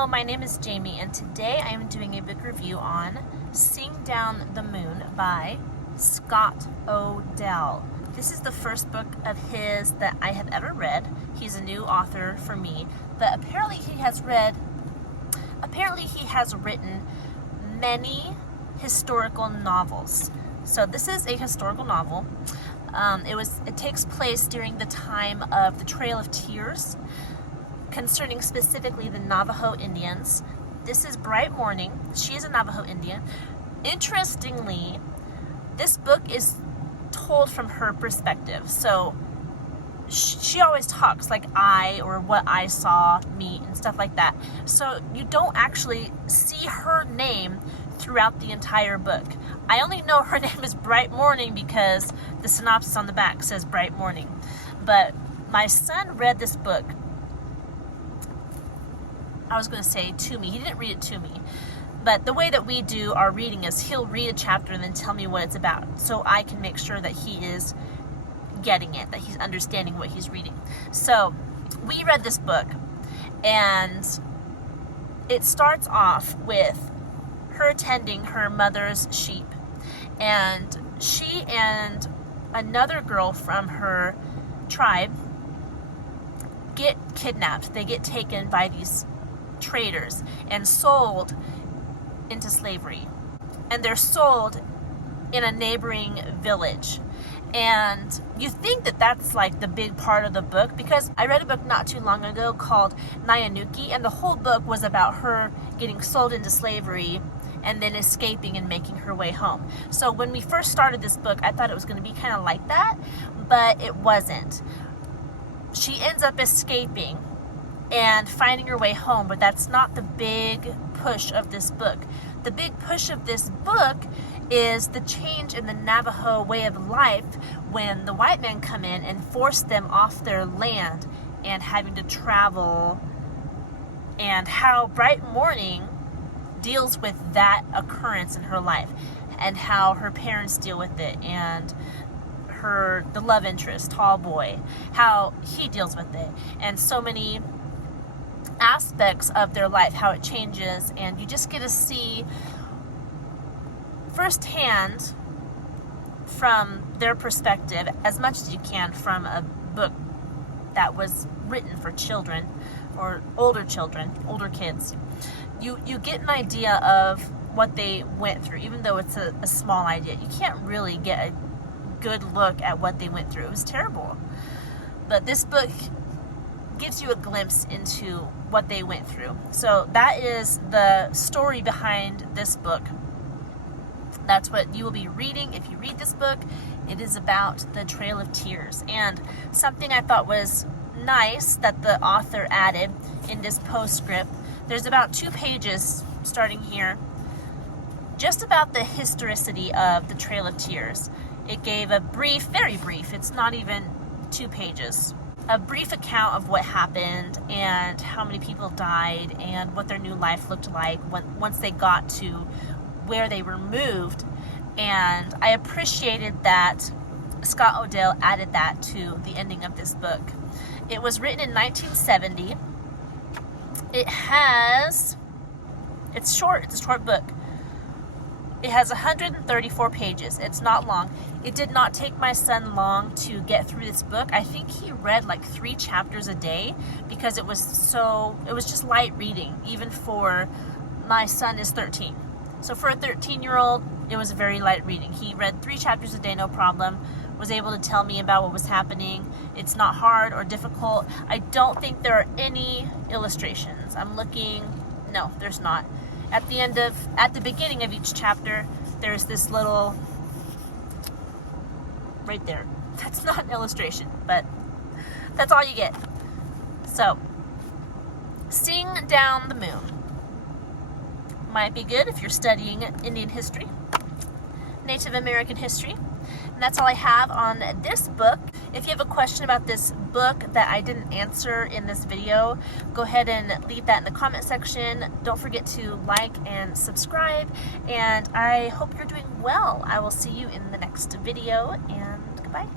Hello, my name is Jamie, and today I am doing a book review on Sing Down the Moon by Scott O'Dell. This is the first book of his that I have ever read. He's a new author for me, but apparently he has written many historical novels. So this is a historical novel. It takes place during the time of the Trail of Tears, concerning specifically the Navajo Indians. This is Bright Morning. She is a Navajo Indian. Interestingly, this book is told from her perspective. So she always talks like I, or what I saw, me, and stuff like that. So you don't actually see her name throughout the entire book. I only know her name is Bright Morning because the synopsis on the back says Bright Morning. But my son read this book, I was going to say to me. He didn't read it to me. But the way that we do our reading is he'll read a chapter and then tell me what it's about, so I can make sure that he is getting it, that he's understanding what he's reading. So we read this book, and it starts off with her tending her mother's sheep. And she and another girl from her tribe get kidnapped. They get taken by these traders and sold into slavery, and they're sold in a neighboring village. And you think that that's like the big part of the book, because I read a book not too long ago called Nyanuki, and the whole book was about her getting sold into slavery and then escaping and making her way home. So when we first started this book, I thought it was going to be kind of like that, but it wasn't. She ends up escaping and finding her way home, but that's not the big push of this book. The big push of this book is the change in the Navajo way of life when the white men come in and force them off their land and having to travel, and how Bright Morning deals with that occurrence in her life, and how her parents deal with it, and the love interest, Tall Boy, how he deals with it, and so many aspects of their life, how it changes. And you just get to see firsthand from their perspective as much as you can from a book that was written for children, or older kids. You get an idea of what they went through, even though it's a small idea. You can't really get a good look at what they went through. It was terrible. But this book gives you a glimpse into what they went through. So that is the story behind this book. That's what you will be reading if you read this book. It is about the Trail of Tears. And something I thought was nice that the author added in this postscript, there's about 2 pages starting here just about the historicity of the Trail of Tears. It gave a brief, very brief, it's not even 2 pages, a brief account of what happened and how many people died and what their new life looked like once they got to where they were moved. And I appreciated that Scott O'Dell added that to the ending of this book. It was written in 1970. It's short, it's a short book. It has 134 pages. It's not long. It did not take my son long to get through this book. I think he read like 3 chapters a day because it was just light reading, even for, my son is 13. So for a 13-year-old, it was very light reading. He read 3 chapters a day, no problem, was able to tell me about what was happening. It's not hard or difficult. I don't think there are any illustrations. I'm looking, no, there's not. At the beginning of each chapter, there's this little, right there. That's not an illustration, but that's all you get. So, Sing Down the Moon might be good if you're studying Indian history, Native American history. And that's all I have on this book. If you have a question about this book that I didn't answer in this video, go ahead and leave that in the comment section. Don't forget to like and subscribe, and I hope you're doing well. I will see you in the next video, and goodbye.